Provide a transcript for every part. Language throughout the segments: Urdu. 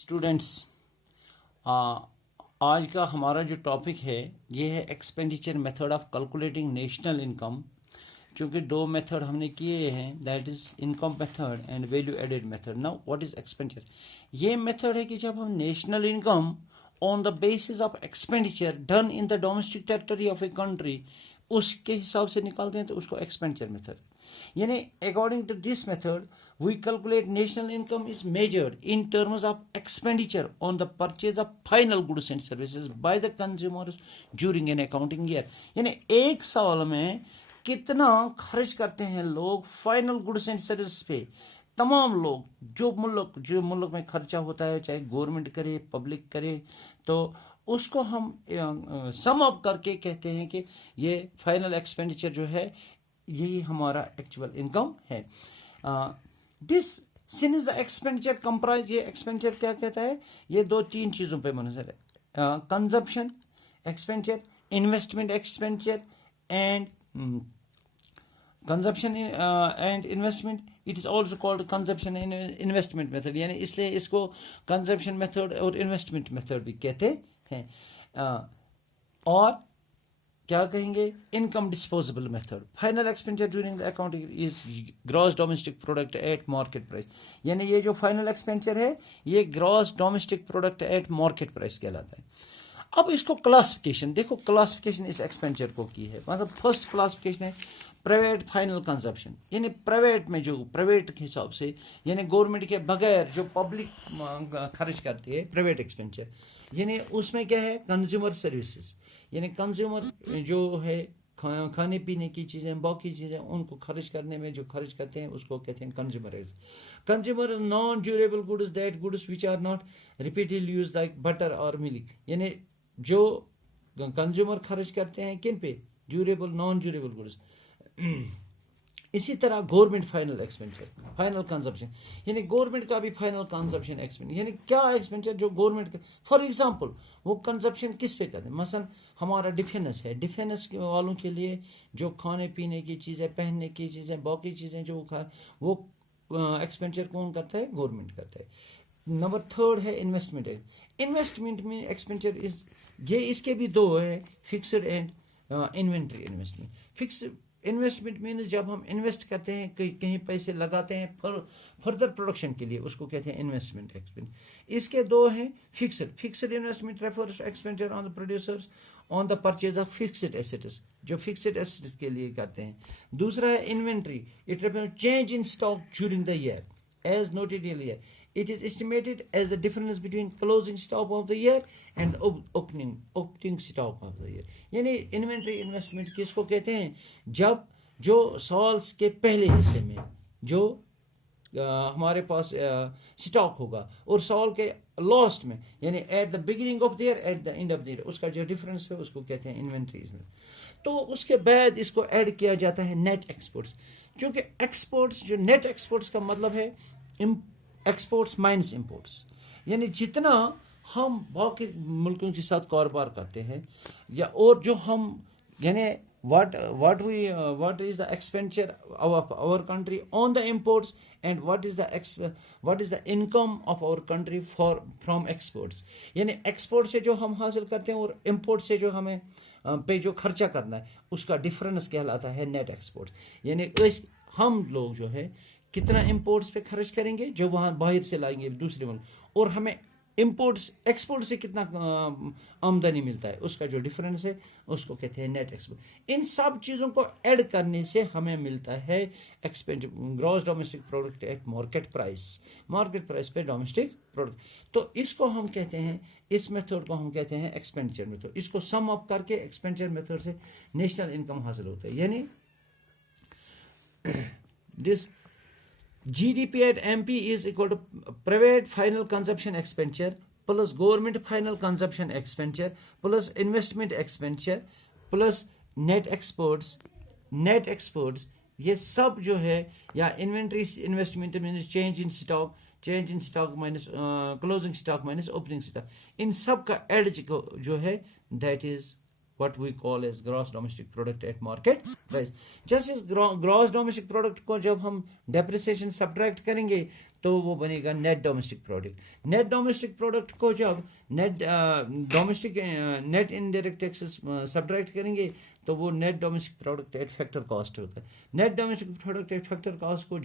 اسٹوڈینٹس، آج کا ہمارا جو ٹاپک ہے یہ ہے expenditure method of calculating national income. چونکہ دو میتھڈ ہم نے کیے ہیں، that is income method and value added method. Now what is expenditure? یہ میتھڈ ہے کہ جب ہم national income on the basis of expenditure done in the domestic territory of a country اس کے حساب سے نکالتے ہیں تو اس کو ایکسپینڈیچر میتھڈ. یعنی according to this method we calculate national income is measured in terms of expenditure on the purchase of final goods and services by the consumers during an accounting year. یعنی ایک سال میں کتنا خرچ کرتے ہیں لوگ فائنل گڈس اینڈ سروس پہ. تمام لوگ جو ملک میں خرچہ ہوتا ہے، چاہے گورنمنٹ کرے پبلک کرے، تو اس کو ہم سم اپ کر کے کہتے ہیں کہ یہ فائنل ایکسپینڈیچر جو ہے یہی ہمارا ایکچوئل انکم ہے. دس سنس دا ایکسپینڈیچر کمپرائز، یہ ایکسپینڈیچر کیا کہتا ہے؟ یہ دو تین چیزوں پہ منحصر ہے: consumption expenditure, investment expenditure and consumption and investment. It is also called consumption and investment method. یعنی اس لیے اس کو کنزمپشن میتھڈ اور انویسٹمنٹ میتھڈ بھی کہتے ہیں. اور کیا کہیں گے؟ Income disposable method. Final expenditure during the accounting is gross domestic product at market price. یعنی یہ جو فائنل ایکسپینڈیچر ہے یہ gross domestic product at market price کہلاتا ہے. اب اس کو کلاسیفیکیشن دیکھو، کلاسیفیکیشن اس ایکسپینڈیچر کو کی ہے. مطلب فرسٹ کلاسیفیکیشن ہے پرائیویٹ فائنل کنزمپشن. یعنی پرائیویٹ میں جو پرائیویٹ کے حساب سے، یعنی گورنمنٹ کے بغیر جو پبلک خرچ کرتی ہے پرائیویٹ ایکسپینڈیچر. یعنی اس میں کیا ہے؟ Consumer services. یعنی کنزیومر جو ہے کھانے پینے کی چیزیں، باقی چیزیں ان کو خرچ کرنے میں جو خرچ کرتے ہیں اس کو کہتے ہیں consumer. Consumer non durable goods, that goods which are not repeatedly use like butter اور ملک. یعنی جو کنزیومر خرچ کرتے ہیں کن پہ؟ Durable naan durable goods. اسی طرح government final expenditure, final consumption. یعنی گورنمنٹ کا بھی فائنل کنزمپشن ایکسپینڈیچر. یعنی کیا ایکسپینڈیچر جو گورنمنٹ کا، فار ایگزامپل وہ کنزمپشن کس پہ کرتے ہیں؟ مثلا ہمارا ڈیفینس ہے، ڈیفینس والوں کے لیے جو کھانے پینے کی چیزیں، پہننے کی چیزیں، باقی چیزیں جو وہ ایکسپینڈیچر کون کرتا ہے؟ گورنمنٹ کرتا ہے. نمبر تھرڈ ہے انویسٹمنٹ. انویسٹمنٹ میں ایکسپینڈیچر یہ اس کے بھی دو ہے، fixed and inventory investment. Fix investment means جب ہم انویسٹ کرتے ہیں، کہیں پیسے لگاتے ہیں فردر پروڈکشن کے لیے، اس کو کہتے ہیں انویسٹمنٹ ایکسپینڈ. اس کے دو ہیں fixed investment refers to expenditure on the producers on the purchase of fixed assets, جو فکسڈ ایسٹس کے لیے کرتے ہیں. دوسرا ہے inventory. It refers change in stock during the year as noted year. It is estimated as the difference between closing stock of the year and opening stock of the year. یعنی انوینٹری انویسٹمنٹ کس کو کہتے ہیں؟ جب جو سال کے پہلے حصے میں جو ہمارے پاس سٹاک ہوگا اور سال کے لاسٹ میں، یعنی at the beginning of the year, at the end of the year, اس کا جو ڈفرینس ہے اس کو کہتے ہیں انوینٹری. تو اس کے بعد اس کو ایڈ کیا جاتا ہے نیٹ ایکسپورٹس. چونکہ ایکسپورٹس، جو نیٹ ایکسپورٹس کا مطلب ہے ایکسپورٹس مائنس امپورٹس. یعنی جتنا ہم باقی ملکوں کے ساتھ کاروبار کرتے ہیں، یا اور جو ہم، یعنی what is the expenditure of our country on the imports and what is the income of our country from exports. یعنی ایکسپورٹ سے جو ہم حاصل کرتے ہیں اور امپورٹ سے جو ہمیں پہ جو خرچہ کرنا ہے اس کا ڈفرینس کہلاتا ہے نیٹ ایکسپورٹ. یعنی ہم لوگ جو ہے کتنا امپورٹس پہ خرچ کریں گے جو وہاں باہر سے لائیں گے دوسرے ملک، اور ہمیں ایکسپورٹ سے کتنا آمدنی ملتا ہے، اس کا جو ڈفرینس ہے اس کو کہتے ہیں نیٹ ایکسپورٹ. ان سب چیزوں کو ایڈ کرنے سے ہمیں ملتا ہے gross domestic product at market price پہ ڈومیسٹک پروڈکٹ. تو اس کو ہم کہتے ہیں، اس میتھڈ کو ہم کہتے ہیں ایکسپینڈیچر میتھڈ. اس کو سم اپ کر کے ایکسپینڈیچر میتھڈ سے نیشنل انکم حاصل ہوتا ہے. یعنی دس GDP at MP is equal to private final consumption expenditure plus government final consumption expenditure plus investment expenditure plus net exports. یہ سب جو ہے، یا inventory investment means change in stock minus closing stock minus opening stock, ان سب کا ایڈ جو ہے that is what we call as gross domestic product at market price. جیسے gross domestic product کو جب ہم depreciation subtract کریں گے تو وہ بنے گا net domestic product. Net domestic product کو جب net domestic net indirect taxes subtract کریں گے تو وہ net domestic product at factor cost ہوتا ہے. Net domestic product at factor cost کو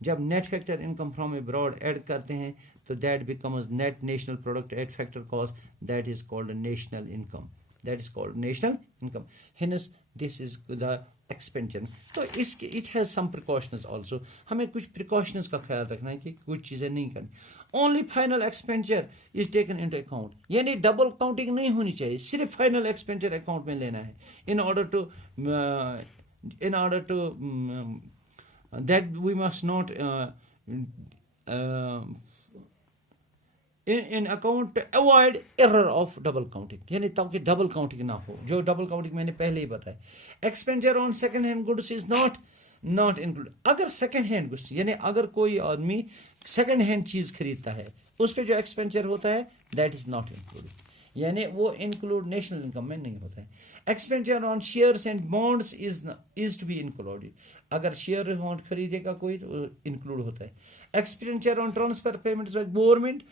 جب net factor income from abroad add کرتے ہیں تو that becomes net national product at factor cost, that is called national income. That is called national income. Hence, this is the expenditure. تو اس کے it has some precautions also. ہمیں کچھ precautions کا خیال رکھنا ہے کہ کچھ چیزیں نہیں کرنی. Only final expenditure is taken into account. یعنی ڈبل کاؤنٹنگ نہیں ہونی چاہیے, صرف فائنل ایکسپینڈیچر اکاؤنٹ میں لینا ہے. In order to that we must not in account to avoid error of double counting. یعنی تاکہ ڈبل کاؤنٹنگ نہ ہو, جو ڈبل کاؤنٹنگ میں نے پہلے ہی بتایا. Expenditure on second hand goods is not include. اگر سیکنڈ ہینڈ گڈس یعنی اگر کوئی آدمی سیکنڈ ہینڈ چیز خریدتا ہے اس پہ جو ایکسپینڈیچر ہوتا ہے دیٹ از ناٹ انکلوڈ, یعنی وہ انکلوڈ نیشنل انکم میں نہیں ہوتا ہے. Expenditure on shares and bonds is to be included. اگر شیئر بانڈ خریدے گا کوئی تو انکلوڈ ہوتا ہے. Expenditure on transfer payments by government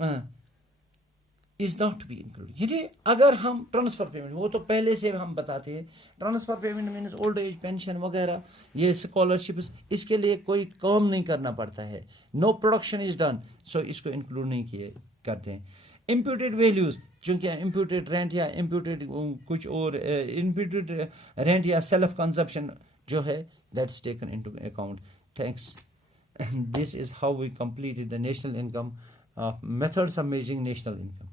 is not to be include. یعنی اگر ہم ٹرانسفر پیمنٹ, وہ تو پہلے سے ہم بتاتے ہیں, transfer payment means old age pension وغیرہ, یہ اسکالرشپس, اس کے لیے کوئی کام نہیں کرنا پڑتا ہے, نو پروڈکشن از ڈن, سو اس کو انکلوڈ نہیں کرتے ہیں. امپیوٹیڈ ویلیوز, چونکہ امپیوٹیڈ رینٹ یا امپیوٹیڈ کچھ اور امپیوٹیڈ رینٹ یا سیلف کنزمپشن جو ہے that's taken into account. Thanks. This is how we completed the national income methods of measuring national income.